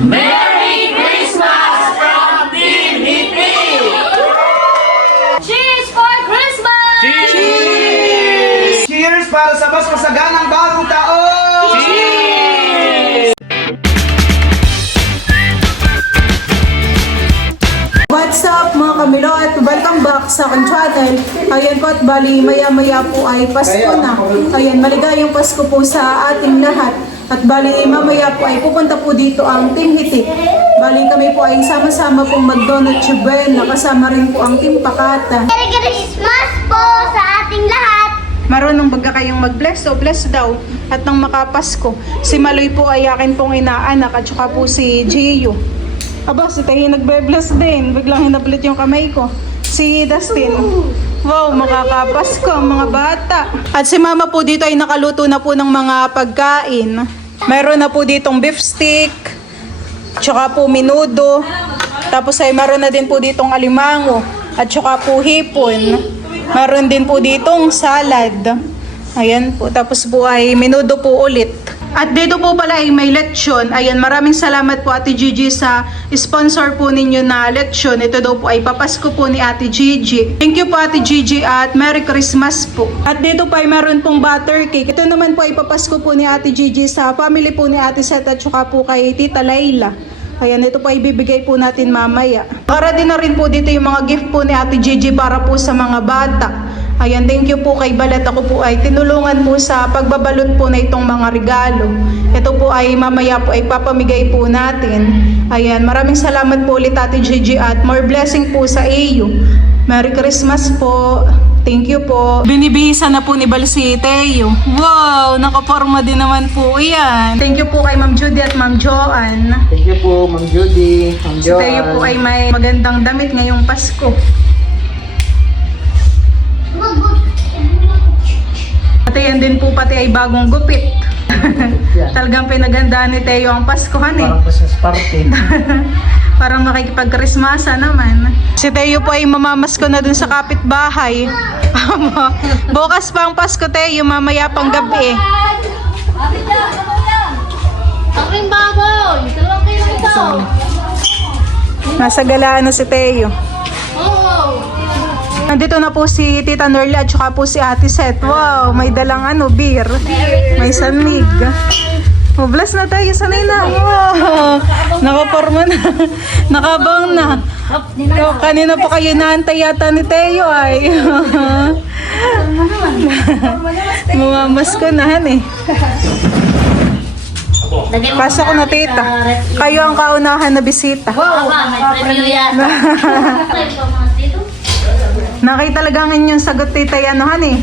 Merry Christmas from Team Hippie! Cheers for Christmas! Cheers! Cheers para sa mas masaganang bagong taon! Cheers! What's up mga kamilot? Welcome back sa aking channel. Ayan po at bali maya-maya po ay Pasko na. Ayan, maligayang Pasko po sa ating lahat. At bali mamaya po ay pupunta po dito ang Team Hitik. Bali kami po ay sama-sama pong mag-donut chubel. Nakasama rin po ang Team Pakata. Merry Christmas po sa ating lahat! Marunong baga kayong mag-bless o bless daw at nang makapasko. Si Maloy po ay akin pong inaanak at saka po si Gio. Aba, si Tahi nagbe-bless din. Biglang hinabalit yung kamay ko. Si Dustin. Wow, makakapasko ang mga bata. At si Mama po dito ay nakaluto na po ng mga pagkain. Meron na po ditong beef stick, tsaka po minudo. Tapos ay meron na din po ditong alimango at tsaka po hipon. Meron din po ditong salad. Ayan po. Tapos po ay minudo po ulit. At dito po pala ay may lechon. Ayan, maraming salamat po Ate Gigi sa sponsor po ninyo na lechon. Ito daw po ay papasko po ni Ate Gigi. Thank you po Ate Gigi at Merry Christmas po. At dito pa ay meron pong butter cake. Ito naman po ay papasko po ni Ate Gigi sa family po ni Ate Seth at saka po kay Tita Layla. Ayan, ito po ay bibigay po natin mamaya. Para din na rin po dito yung mga gift po ni Ate Gigi para po sa mga bata. Ayan, thank you po kay Balat. Ako po ay tinulungan po sa pagbabalot po na itong mga regalo. Ito po ay mamaya po ay papamigay po natin. Ayan, maraming salamat po ulit Ate Gigi at more blessing po sa iyo. Merry Christmas po. Thank you po. Binibihisa na po ni Bal si Teo. Wow, nakaporma din naman po yan. Thank you po kay Ma'am Judy at Ma'am Joanne. Thank you po, Ma'am Judy, Ma'am Si Joanne. Teo po ay may magandang damit ngayong Pasko. At yan din po pati ay bagong gupit. Talagang pinagandaan ni Teo ang Paskohan eh. Parang Christmas party. Parang makikipag-Christmasa naman. Si Teo po ay mamamasko na dun sa kapitbahay. Bukas pa ang Pasko, Teo. Mamaya pang gabi eh. Aking baboy! 2 kilo ito! Nasa galaan na si Teo. Nandito na po si Tita Norla at saka po si Ate Seth. Wow, may dalang beer. May sanig. Oh, bless na tayo, sanay na. Wow, nakaporma na. Nakabang na. So, kanina pa kayo naantay yata ni Teo ay. Mumamas ko na eh. Pasok ko na tita. Kayo ang kaunahan na bisita. Aba, may preview yan. Nakita talaga ang inyong sagot tita yanuhan eh.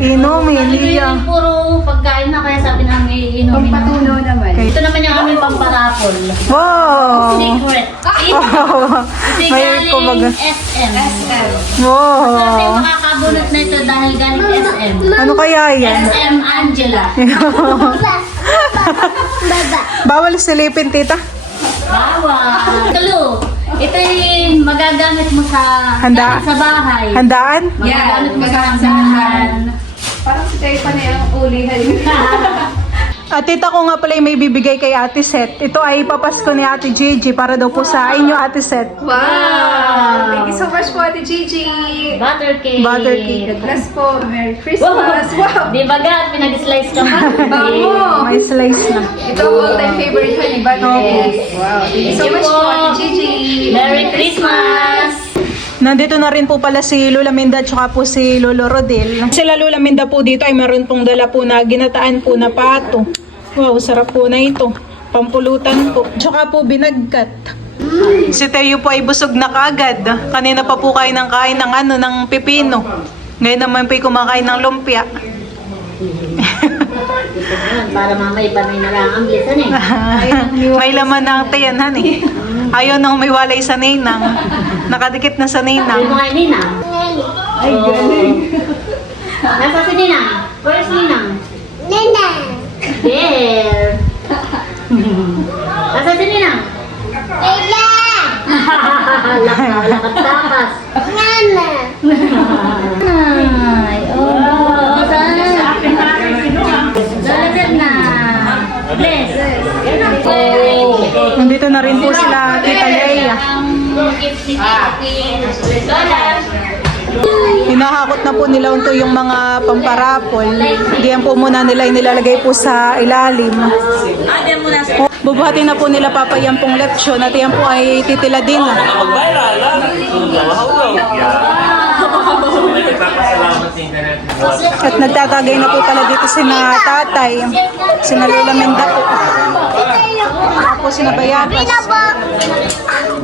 Inumin, iya. Yung puro pagkain na kaya sabi namin inumin. Pampatuno naman. Ito naman yung aming pamparapol. Wow! Secret. Kasi May galing kumbaga. SM. Kasi Wow! makakabunot na ito dahil galing SM. Ano kaya yan? SM Angela. Bawal silipin tita? Bawal. Tulo. Ito yung magagamit mo sa Handa? sa bahay. Handaan? Magagamit mo sa handaan. Parang si Tayo pa na yung ulihan. At tita ko nga pala ay may bibigay kay Ate Seth. Ito ay papasko ni Ate Gigi para daw po sa inyo Ate Seth. Wow! Thank you so much po, Ate Gigi. Butter cake. Butter cake. God bless po. Merry Christmas. Wow! Di ba ga? Pinag-slice ka pa? Bango! May slice na. Ito ang all-time favorite ko ni Butter cake. Wow! Thank you so much po, Ate Gigi. Merry Christmas! Nandito na rin po pala si Lola Minda at saka po si Lolo Rodel. Sila Lola Minda po dito ay meron pong dala po na ginataan po na pato. Wow, sarap po na ito. Pampulutan po. Tsaka po binagkat. Si Teo po ay busog na kaagad. Kanina pa po kain ng ng pipino. Ngayon naman po ay kumakain ng lumpia. Para mamay panay na lang ang blisan eh. May laman na ang tiyan, honey. Ayaw nang may walay sa ninang. Nakadikit na sa Sabi mo ninang. kay Ninang. Ay, galing. Nasa si Ninang? Where's Ninang? Ninang! There! Nasa si Ninang? Ninang! Lakat-takas. Nana! Ay, oh, sana. Dalagat na. Bless. Nandito na rin po sila, Tita Leia. Ang gift ni Lola. Hinahakot na po nila unto yung mga pamparapol. Diyan po muna nila inilalagay po sa ilalim. Bubuhatin na po nila Papa yan pong leksyon at yan po ay titila din. At nagtatagay na po pala dito sina tatay, sina Lola Menda po. Ako sina Bayatas.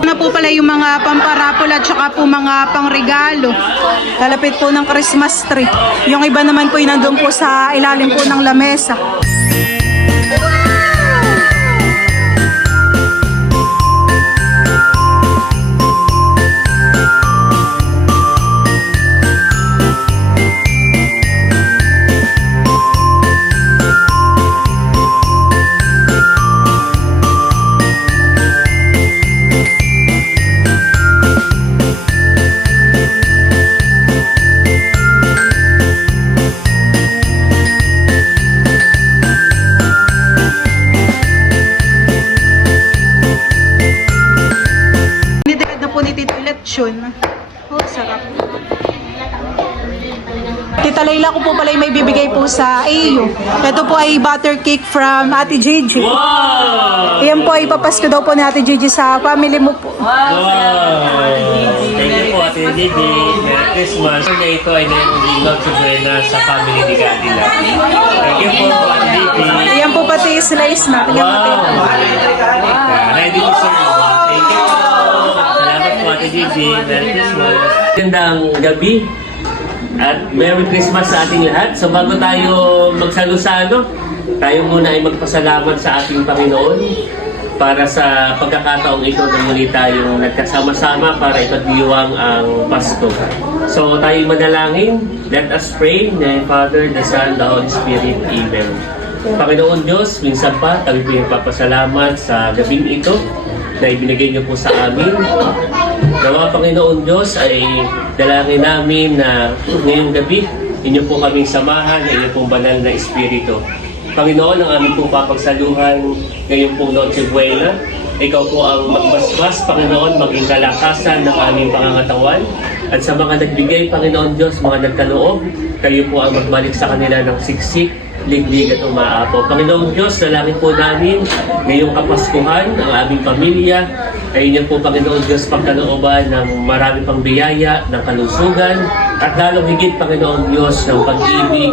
Na po pala yung mga pamparapol at saka po mga pangregalo. Lalapit po ng Christmas tree. Yung iba naman po yung nandun po sa ilalim po ng lamesa. Oh, sarap. Tita Layla ko po pala yung may bibigay po sa iyo. Ito po ay butter cake from Ate Gigi. Wow! Iyan po ay papasko daw po ni Ate Gigi sa family mo po. Wow! Thank you po, Ate Gigi. Merry Christmas. Na ito ay naiulimag sa Buena sa family ni Gadila. Thank you po, Ate Gigi. Iyan po pati slice na. Tingnan mo tayo. Ready to serve. Thank you po. Salamat po, Ate Gigi. Merry Christmas. Gandang gabi. At Merry Christmas sa ating lahat. So bago tayo magsalo-salo, tayo muna ay magpasalamat sa ating Panginoon para sa pagkakataong ito na muli tayong nagkasama-sama para ipagdiwang ang Pasko. So tayo manalangin. Let us pray. In the name of the Father, the Son, the Holy Spirit. Amen. Panginoon Diyos, minsan pa tayo pinagpapasalamat sa gabing ito na ibinigay niyo po sa amin. Nawa Panginoon Diyos ay dalangin namin na ngayong gabi, inyo po kaming samahan na inyo pong banal na Espiritu. Panginoon, ang aming pong papagsaluhan ngayong pong Noche Buena, ikaw po ang magbasbas, Panginoon, maging kalakasan ng aming pangangatawan. At sa mga nagbigay, Panginoon Diyos, mga nagkaloob, kayo po ang magbalik sa kanila ng siksik, liglig at umaapaw. Panginoong Diyos, dalangin po namin ngayong Kapaskuhan, ang aming pamilya, ay inyo po, Panginoon Diyos, pagkalooban ng marami pang biyaya, ng kalusugan, at lalong higit, Panginoon Diyos, ng pag-ibig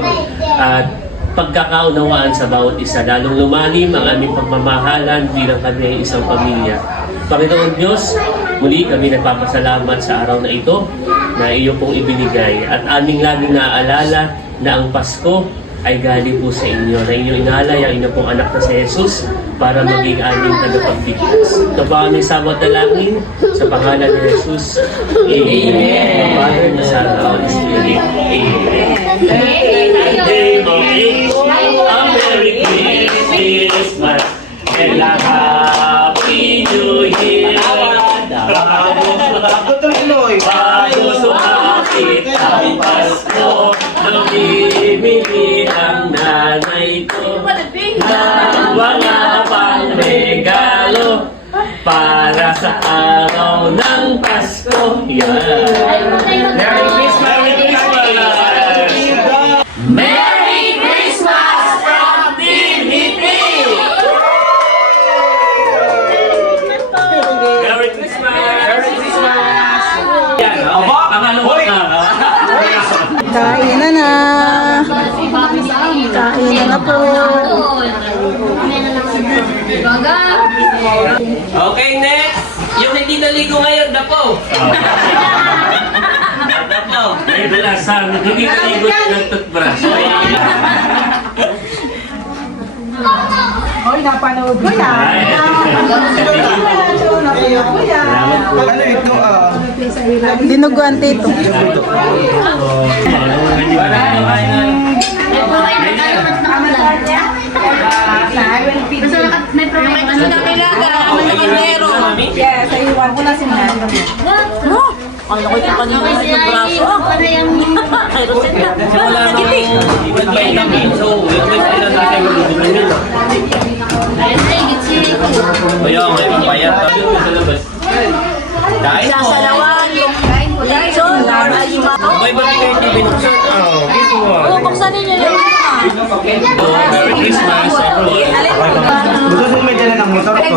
at pagkakaunawaan sa bawat isa. Lalong lumalim ang aming pagmamahalan bilang kami ay isang pamilya. Panginoon Diyos, muli kami nagpapasalamat sa araw na ito na iyo pong ibinigay. At aming laging naaalala na ang Pasko ay galing po sa inyo, na inyong inalay ang inyong pong anak na si Jesus para maging aming tagapagligtas. Ito pa ang isang dalangin sa pangalan ni Jesus. Amen. The Father, the Son, the Holy Spirit. Amen. Okay. A Merry Christmas and a Happy New Year. Bago sumapit ang Pasko, namimili ang nanay ko ng mga pang-regalo para sa araw ng Pasko. Yan! Merry Christmas! Merry Christmas! Merry Christmas from Team Hippie! Merry Christmas! Merry Christmas! Yan, pangalawa ka. Kain na na. Kain na po. Okay, next! Yung hindi naligo ngayon, Dapo! Dapo! May balasan, hindi naligo ng toothbrush. Hoy, napanood ko yan. Ano ito Dinuguan tito. Yes, ay iwan ko na si Nando. Ano ko yung kanina yung braso? Para yung Wala nang vitamin, so may kailangan natin mag-vitamin. Ayun na, higit si Kaya, may papayat pa. Sa labas. Dahil mo. Sasalawan, yung lechon, alima. May ba't kayo hindi binuksan? Oo, dito mo. Oo, buksan ninyo yung Merry Christmas, everyone. Gusto mo may dala ng motor ko?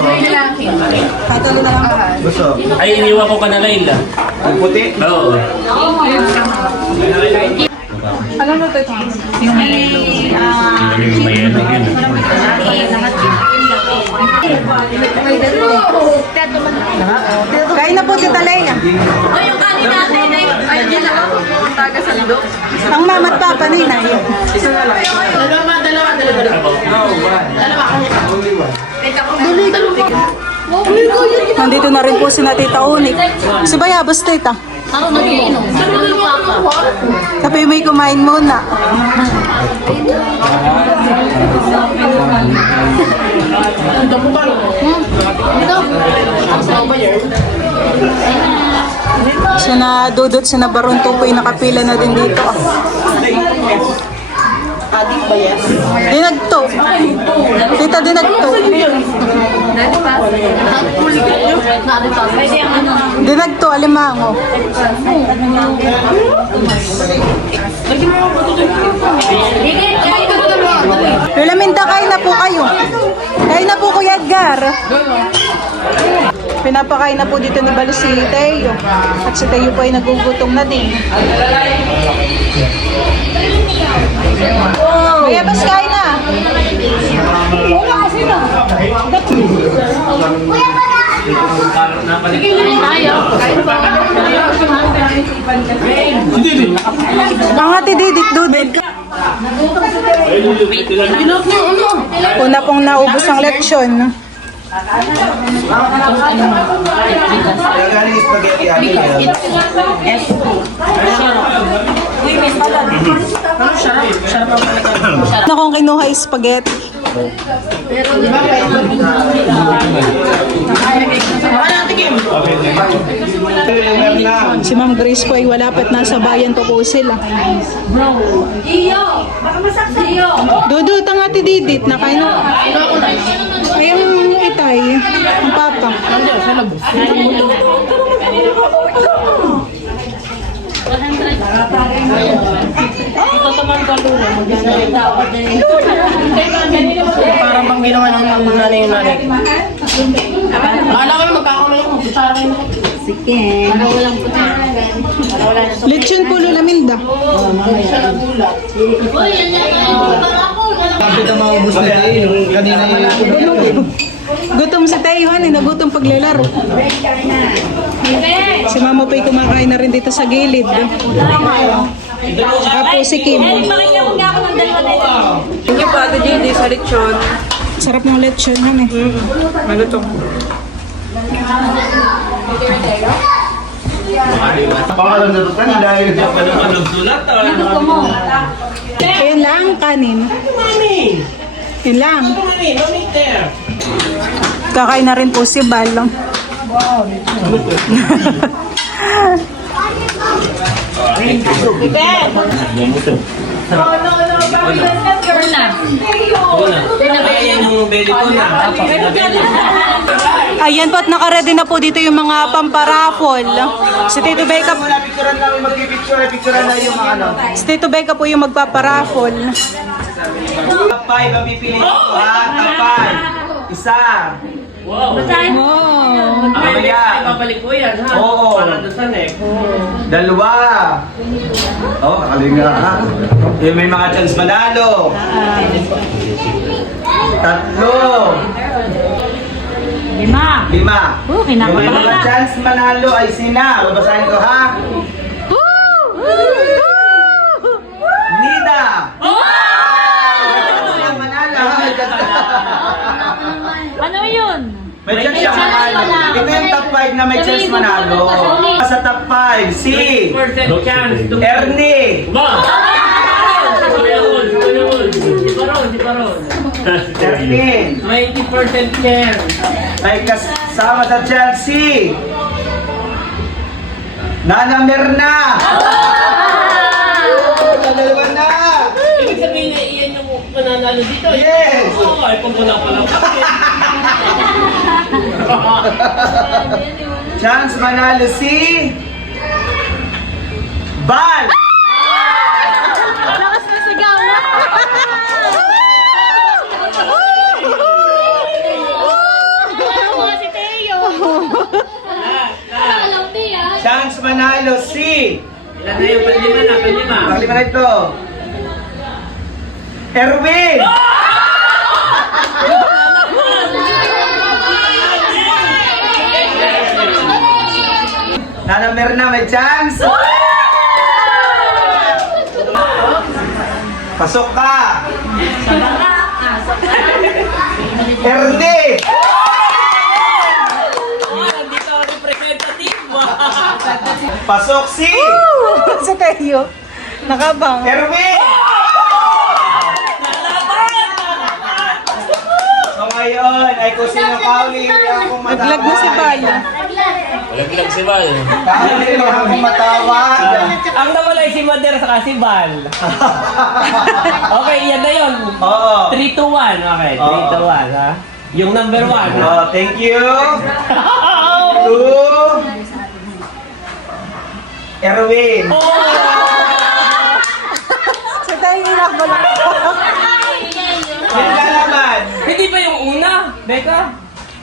Katalo na lang po. Gusto. Ay, iniwan ko ka na Layla. Ang puti. Oo. Alam mo ito ito? Yung mayroon yun. Kain na po, Tita Layla. yung kanin natin, ayun yun lang. Taga sa lido. Ang mama at papa, ninay. Nandito na rin po si Tita Unik. Si Bayabas, Tita. Ako mag-iinom. Tapi may kumain muna. Sina Dudut, sina Baron Tupoy, nakapila na din dito. Dinagto. Tita, dinagto. Pwede ang ano. Dinagto, alimango. Higit, kahit ito Lola Minda, kain na po kayo. Kain na po, Kuya Edgar. Pinapakain na po dito ni Bal si Teo. At si Teo po ay nagugutom na din. Kuya, bas kain na. Ang ati didik, Dudut. Una pong naubos ang leksyon. Kaya galing spaghetti ano yan. Na kung kinuha yung spaghetti. Si Ma'am Grace po ay wala pat nasa bayan pa po sila. Dudut ang ati didit na kayo. Ay ang itay, ang papa. Parang bang ginawa ng nanay yung nanay. Akala ko yung magkakaroon yung kutsara yun. Lechon po, Lola Minda. Bakit ang maubos na tayo? Kanina yung Gutom si Tayo, nagutom paglalaro. Si Mama Pay kumakain na rin dito sa gilid. Saka po si Kim. Thank you po, Ate JD, sa lechon. Sarap ng lechon, han eh. Malutong. pangalan na ito kanina dahil sa Ayan lang, kanin. Yan lang. Kakain na rin po si Bal. Ayan po at nakaredy na po dito yung mga pamparapol. Si Tito Becca, picturean namin picturean na yung mga ano. si Tito Becca po yung magpaparapol. Top 5 ang pipili ko ha. Top 5. Isa. Wow! Oh. Mamaya. Babalik ko yan, ha? Oo. Para doon eh. Dalawa. Oh, kakalinga ha. Yung may mga chance manalo. Tatlo. Lima. Lima. Okay na. Yung may mga chance manalo ay sina. Babasahin ko ha. Nida. Sila manalo ha. Ano yun? May chance siya manalo. Ito yung top 5 na may chance manalo. Sa top 5, si 100% chance. Ernie. Ba! Si Baron. Ernie. 20% chance. May kasama sa Chelsea. Nana Merna. Dalawa na. Ibig sabihin na iyan yung mananalo dito. Yes. Oo, iPhone ko lang pala. Chance manalo si... Bal! Lakas na sigaw. Si Teo. Alam niya. Chance manalo si... Ilan na yun? Panlima na, panlima. Panglima na ito. Erwin! Nanamer na, may chance! Pasok ka! Erde! Pasok si Si Teo. Nakabang. Erwin! So ngayon ay kung sino kauli akong matawag. Naglag na si Bal. Malaglag si Val. Kauli akong matawag. Ang nawalay si Mader sa si Val. Okay, yan na yun. Oo. 3 to 1. Okay, 3 to 1 ha. Yung number 1 ha. Oh, thank you. To Erwin. Si Teo inakbalak. Yan ka naman. Hindi ba yung una? Becca?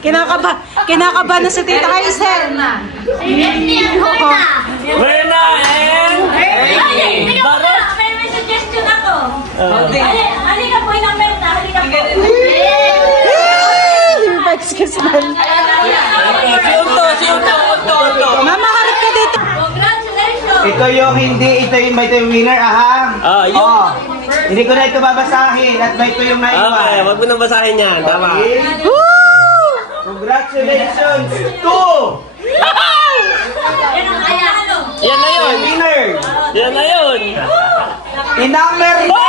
Kinakaba na si Tita Hazel. Werna and... Barot? May suggestion ako. Okay. Halika po yung number na. Halika po. Excuse me. Si Unto. Mama, harap ka dito. Congratulations. Ito yung ito yung winner, ahang. Yung... Oh, hindi ko na ito babasahin at may ito yung naiwan. Okay, wag mo nang basahin yan. Tama. Okay. Congratulations to Yan ang kaya. Yan na yun. winner. Yan na yun. Inamer mo!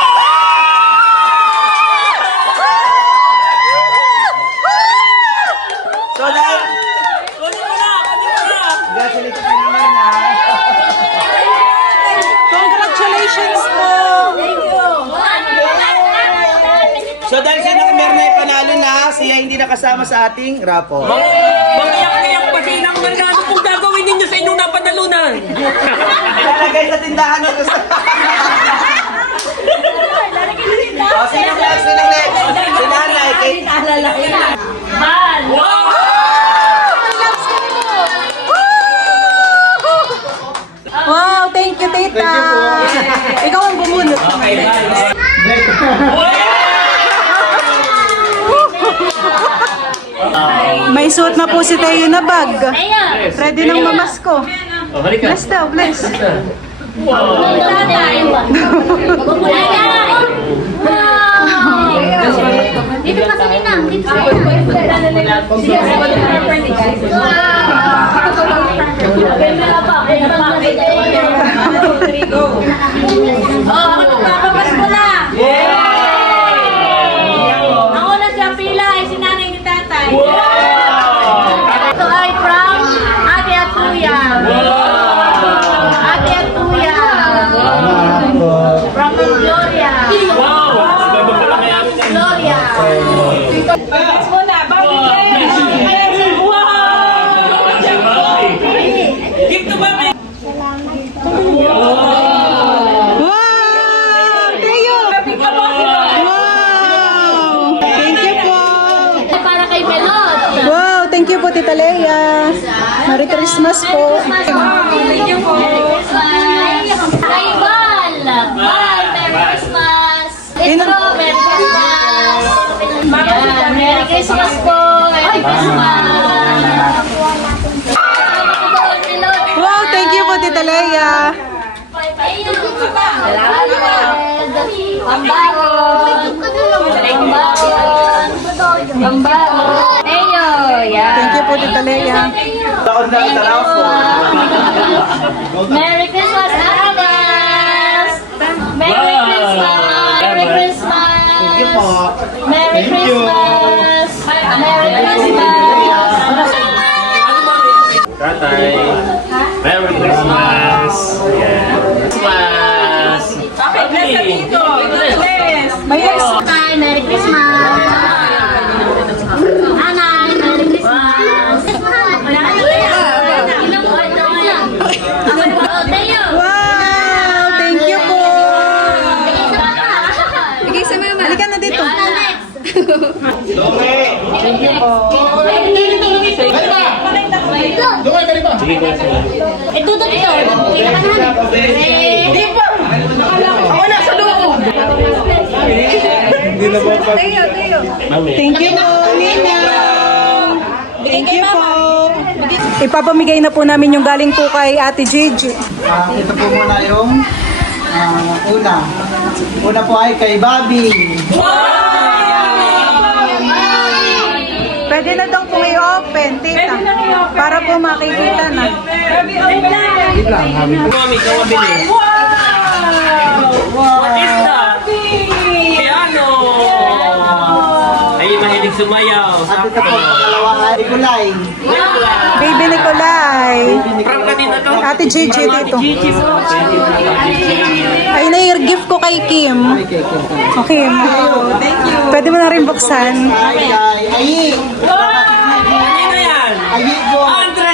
So dahil... Congratulations kay Inamer na. Congratulations po. So dahil si Inamer na panalo na, siya hindi nakasama sa ating raffle. Magkayak-kayak pa kayo ng magkano kung gagawin ninyo sa inyong napanalunan. Ilalagay sa tindahan nito sa... Oh, sino next? Sino next? Si Nanay. Bal. Wow, thank you, Tita. Ikaw ang bumunot. Okay, guys. May suot na po si Teo na bag. Ayan. Ready ng mamasko. Oh, halika. Bless daw, bless. Dito ka sa Ninang. Dito sa ako magpapapasko na. Ang una sa pila ay si nanay ni tatay. Ito ay from Ate at Kuya. Ate at Kuya. From Gloria. Gloria. Give to Mami. Wow! Teo! Wow! Thank you po. Para kay Melot. Wow, thank you po, Tita Leia. Merry Christmas po. Thank you po. Merry Christmas. Kay Bal. Bal, Merry Christmas. Intro, Merry Christmas. Yan, Merry Christmas po. Merry Christmas. Wow, thank you po, Tita Leia. Pambaron. Pambaron. Eyo, yan. Thank you po, Tita Leia. Taon na ang raffle. Merry Christmas, Agnes! Merry Christmas! Merry Christmas! Thank you po. Merry Christmas! Merry Christmas! Tatay. Merry Christmas. Yeah. Christmas. Okay, bless the dito. Bless. May ex. Merry Christmas! Bibigay ko na sila. Ito, Hindi ka pa Hindi pa! Ako na sa loob! Mami. Thank you po, Ninang. Thank you po. Ipapamigay na po namin yung galing po kay Ate Gigi. Ito po muna yung una. Una po ay kay Bobby. Pwede na daw pong i-open, tita. Para po makikita na. Mami, kawabili. What is that? Piano! Ay, mahilig sumayaw. At ito po pangalawa ay Nicolay. Baby Nicolay. Prank ka din na to? Ate Gigi dito. Gigi po. Ay, na-gift ko kay Kim. Okay. Pwede mo na rin buksan. Ay kay Ayi. Ano yan? Ayi po. Andre!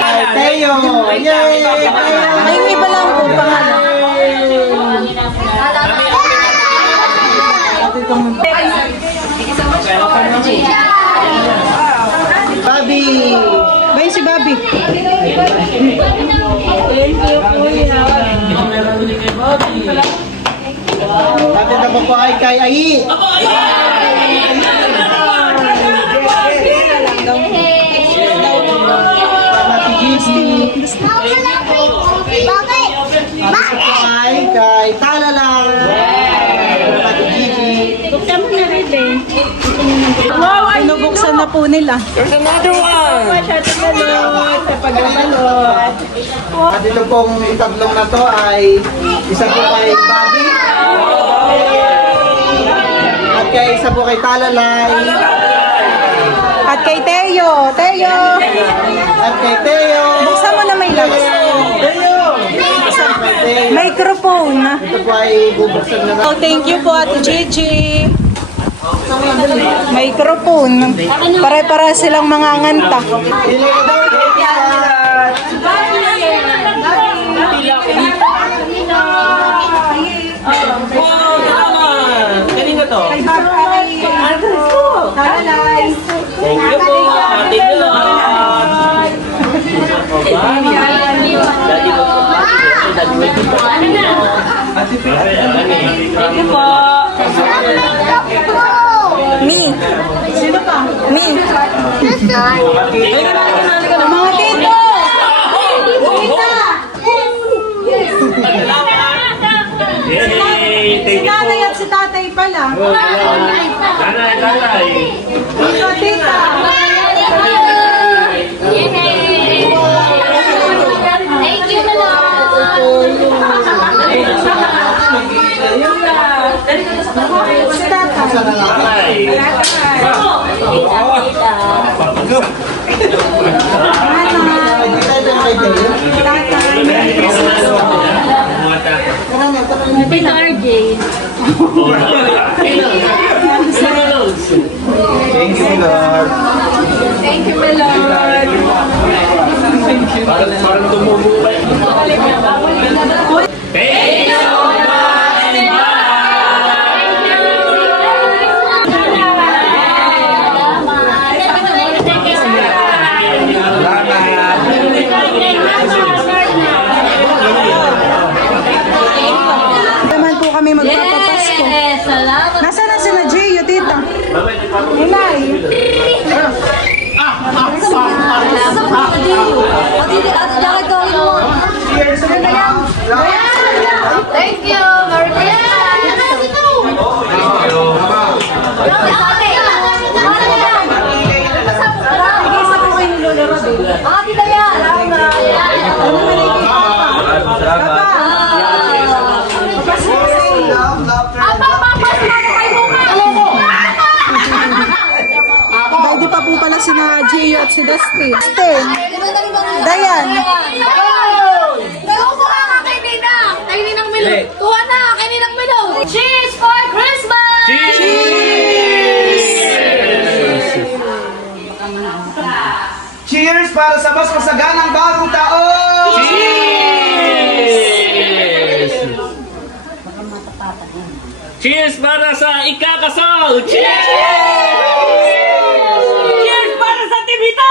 Ay Teo. Yay! Teo. Ay, may iba lang po pangalan. Bobby. Bay, si Bobby. At ito po ay kay Ayi. Ate Gigi. At ito po ay kay Talalang. Ate Gigi. Binubuksan na po nila. There's another one! At ito pong tatlong na to ay isa po kay Bobby. At kay isa po kay Talalay. At kay Teo. Teo. At kay Teo. Buksan mo na may lakas. Teo! Kay Teo. Microphone. Ito po ay bubuksan na Oh, thank you po, Ate Gigi. Microphone. Pare-para silang mga nganta. Ilay ko daw. Wow, naman! Kanina to? Talalay. Thank you po, Ate God! Daddy mo po. Daddy mo po. Thank you po. Me. Sino pa? Me. Mga tito. Yay! Si Thank you nanay po. at si tatay pala. Nanay, nanay. Tito, tita. Thank you, Si tatay. Nanay. Kay Teo. Tito RJ. Thank you, Lord. Thank you, my Lord. Parang tumububay. Thank you! Naman po kami magpapapasko. Yes, salamat. Nasaan na sila Gio, tita? Inay. Thank you. Merry Christmas. Dahil pa po pala sina Gio at si Dustin. Dustin. Dayan. Kuha na, kaninang Milo. Cheers for Christmas! Cheers para sa mas masaganang bagong taon! Cheers para sa ikakasal! Cheers! Cheers para sa Tibita!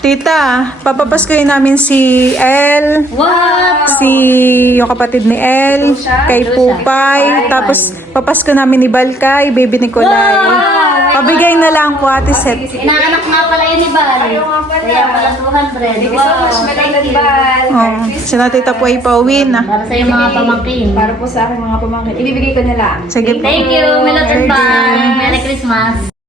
Tita, papapaskuhin namin si El, What? yung kapatid ni El, kay Pupay, tapos papasko namin ni Balkay, baby Nicolay. Pabigay na lang po, Ate Seth. Inaanak nga pala yun ni Bal. Kaya pala 200. Thank you so much, Malayang Bal. Oh, si Tita po ay pauwi na. Para sa yung mga pamangkin. Para po sa aking mga pamangkin. Ibibigay ko na lang. Sige po. Thank you, Milot and Bal. Merry Christmas.